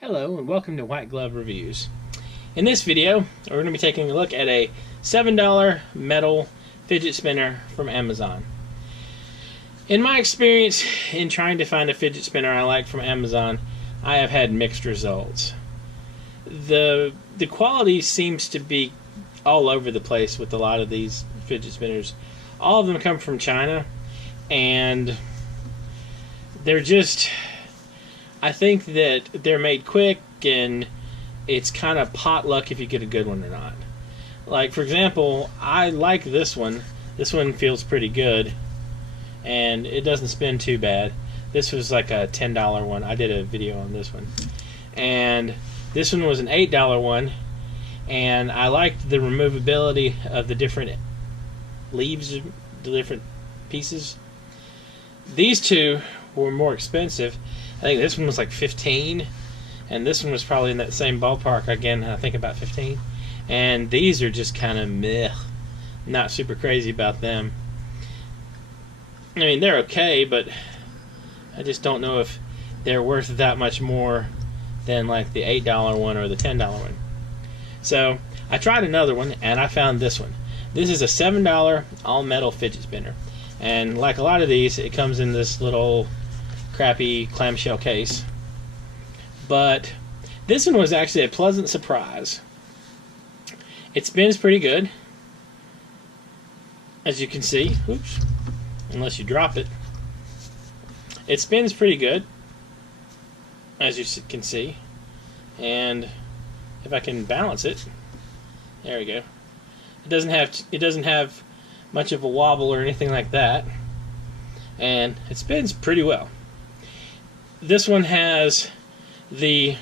Hello and welcome to White Glove Reviews. In this video, we're going to be taking a look at a $7 metal fidget spinner from Amazon. In my experience in trying to find a fidget spinner I like from Amazon, I have had mixed results. The quality seems to be all over the place with a lot of these fidget spinners. All of them come from China, and they're just... I think that they're made quick, and it's kind of potluck if you get a good one or not. Like, for example, I like this one. This one feels pretty good, and it doesn't spin too bad. This was like a $10 one. I did a video on this one. And this one was an $8 one, and I liked the removability of the different leaves, the different pieces. These two were more expensive. I think this one was like 15, and this one was probably in that same ballpark again. I think about 15. And these are just kind of meh, not super crazy about them. I mean, they're okay, but I just don't know if they're worth that much more than like the $8 one or the $10 one. So I tried another one, and I found this one. This is a $7 all metal fidget spinner, and like a lot of these, it comes in this little crappy clamshell case. But this one was actually a pleasant surprise. It spins pretty good, as you can see. Oops, unless you drop it. It spins pretty good, as you can see. And if I can balance it, there we go. It doesn't have much of a wobble or anything like that, and it spins pretty well. This one has the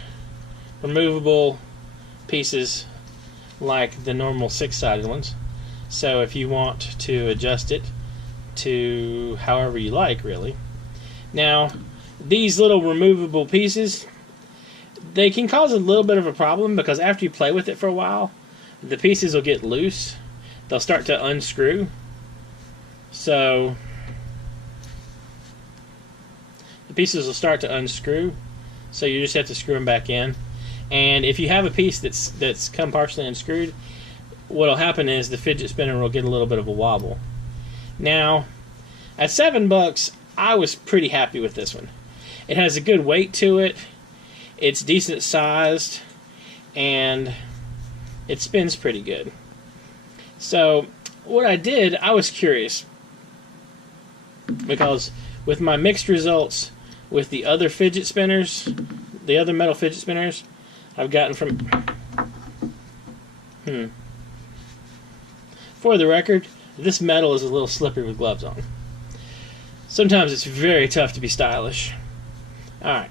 removable pieces like the normal 6-sided ones. So if you want to adjust it to however you like, really. Now, these little removable pieces, they can cause a little bit of a problem because after you play with it for a while, the pieces will get loose. They'll start to unscrew. So the pieces will start to unscrew, so you just have to screw them back in. And if you have a piece that's come partially unscrewed, what'll happen is the fidget spinner will get a little bit of a wobble. Now, at $7, I was pretty happy with this one. It has a good weight to it, it's decent sized, and it spins pretty good. So what I did, I was curious, because with my mixed results with the other fidget spinners, the other metal fidget spinners I've gotten from... For the record, this metal is a little slippery with gloves on. Sometimes it's very tough to be stylish. Alright.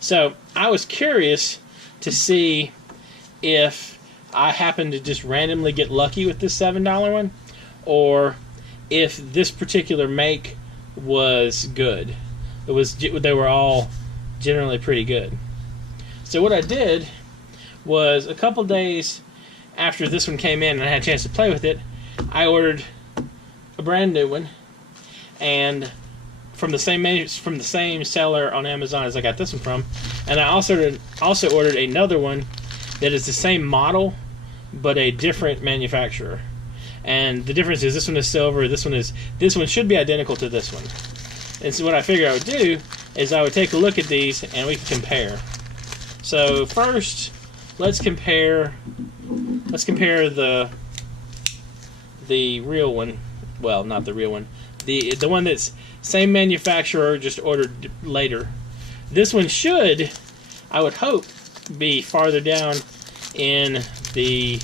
So, I was curious to see if I happened to just randomly get lucky with this $7 one, or if this particular make was good. They were all generally pretty good. So what I did was, a couple days after this one came in and I had a chance to play with it, I ordered a brand new one, and from the same seller on Amazon as I got this one from. And I also ordered another one that is the same model but a different manufacturer. And the difference is this one is silver, this one should be identical to this one. And so what I figured I would do is I would take a look at these and we can compare. So first, let's compare the real one. Well, not the real one. The one that's same manufacturer, just ordered later. This one should, I would hope, be farther down in the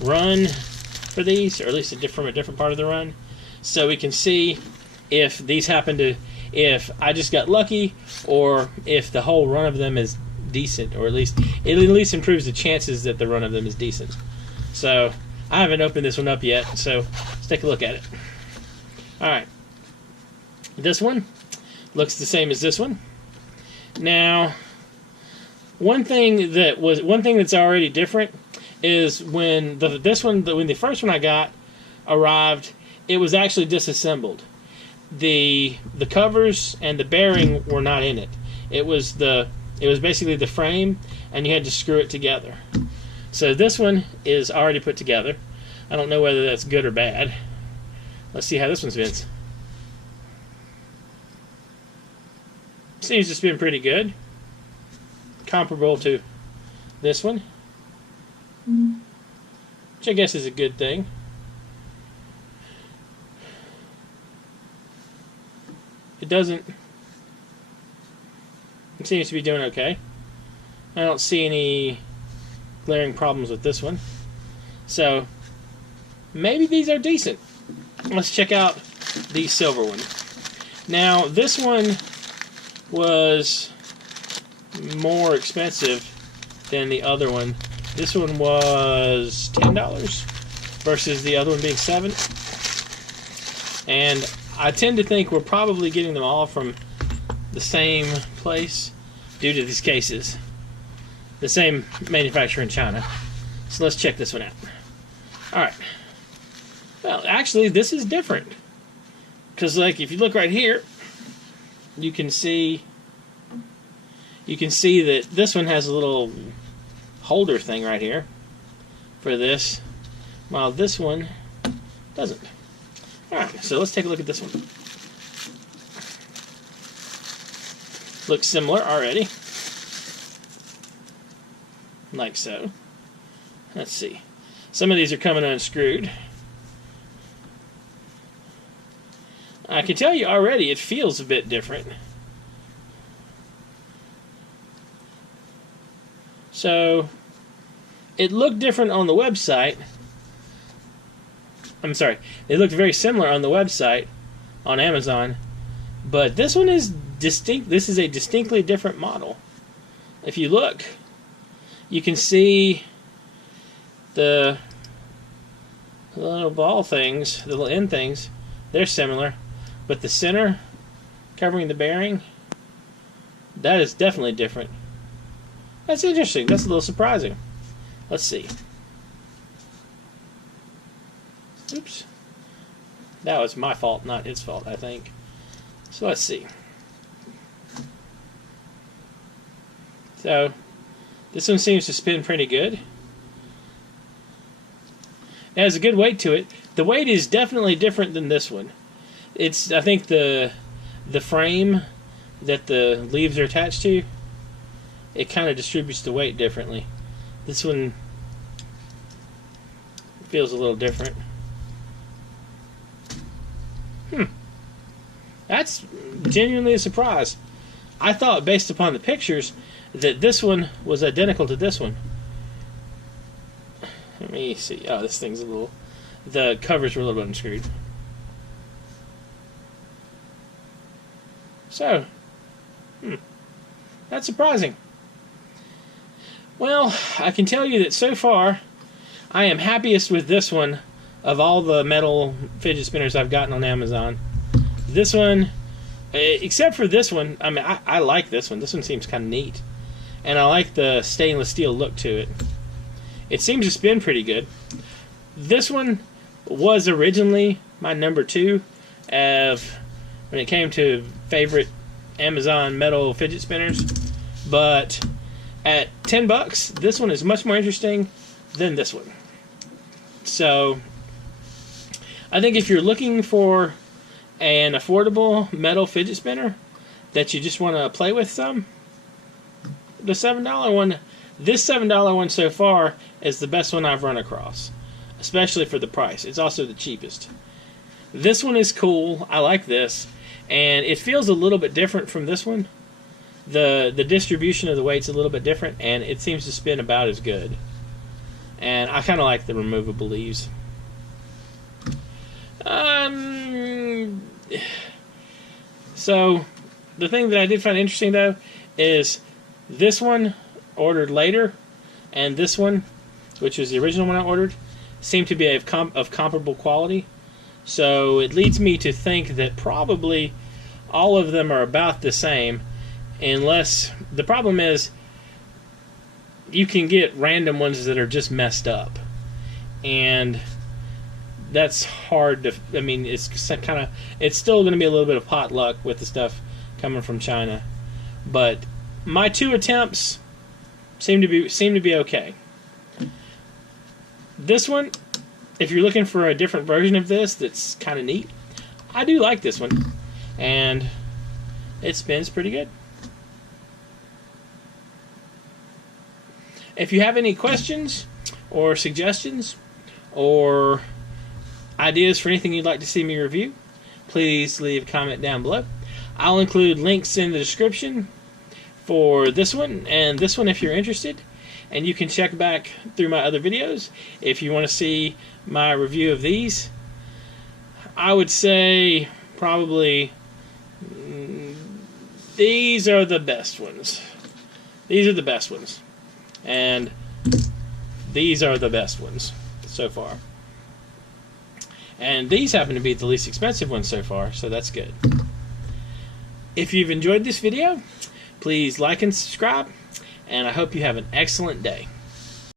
run for these, or at least from a different part of the run, so we can see if these happen to, if I just got lucky, or if the whole run of them is decent, or at least improves the chances that the run of them is decent. So I haven't opened this one up yet, so let's take a look at it. Alright, this one looks the same as this one. Now, one thing that's already different is when the first one I got arrived, it was actually disassembled. The covers and the bearing were not in it. It was the It was basically the frame, and you had to screw it together. So this one is already put together. I don't know whether that's good or bad. Let's see how this one spins. Seems to spin pretty good. Comparable to this one, which I guess is a good thing. It doesn't... It seems to be doing okay. I don't see any glaring problems with this one. So, maybe these are decent. Let's check out the silver one. Now, this one was more expensive than the other one. This one was $10 versus the other one being $7. And I tend to think we're probably getting them all from the same place due to these cases. The same manufacturer in China. So let's check this one out. Alright. Well, actually, this is different. Because, like, if you look right here, you can see that this one has a little holder thing right here for this, while this one doesn't. Alright, so let's take a look at this one. Looks similar already. Like so. Let's see. Some of these are coming unscrewed. I can tell you already it feels a bit different. So, it looked different on the website. I'm sorry, it looked very similar on the website on Amazon, but this one is distinct. This is a distinctly different model. If you look, you can see the little ball things, the little end things, they're similar, but the center covering the bearing, that is definitely different. That's interesting. That's a little surprising. Let's see. Oops. That was my fault, not his fault, I think. So let's see. So, this one seems to spin pretty good. It has a good weight to it. The weight is definitely different than this one. It's, I think, the frame that the leaves are attached to, it kind of distributes the weight differently. This one feels a little different. That's genuinely a surprise. I thought, based upon the pictures, that this one was identical to this one. Let me see. Oh, this thing's a little... The covers were a little bit unscrewed. So, that's surprising. Well, I can tell you that so far, I am happiest with this one of all the metal fidget spinners I've gotten on Amazon. This one, except for this one, I mean, I like this one. This one seems kind of neat. And I like the stainless steel look to it. It seems to spin pretty good. This one was originally my number 2 of when it came to favorite Amazon metal fidget spinners. But at $10, this one is much more interesting than this one. So, I think if you're looking for an affordable metal fidget spinner that you just want to play with some, the $7 one, this $7 one so far is the best one I've run across, especially for the price. It's also the cheapest. This one is cool. I like this, and it feels a little bit different from this one. The distribution of the weight's a little bit different, and it seems to spin about as good. And I kind of like the removable leaves. So, the thing that I did find interesting, though, is this one ordered later, and this one, which was the original one I ordered, seemed to be of comparable quality. So, it leads me to think that probably all of them are about the same, unless the problem is you can get random ones that are just messed up, and that's hard to, I mean, it's kind of, it's still going to be a little bit of pot luck with the stuff coming from China, but my 2 attempts seem to be okay. This one, if you're looking for a different version of this that's kind of neat, I do like this one, and it spins pretty good. If you have any questions or suggestions or ideas for anything you'd like to see me review, please leave a comment down below. I'll include links in the description for this one and this one if you're interested, and you can check back through my other videos if you want to see my review of these. I would say probably these are the best ones. These are the best ones. And these are the best ones so far. And these happen to be the least expensive ones so far, so that's good. If you've enjoyed this video, please like and subscribe, and I hope you have an excellent day.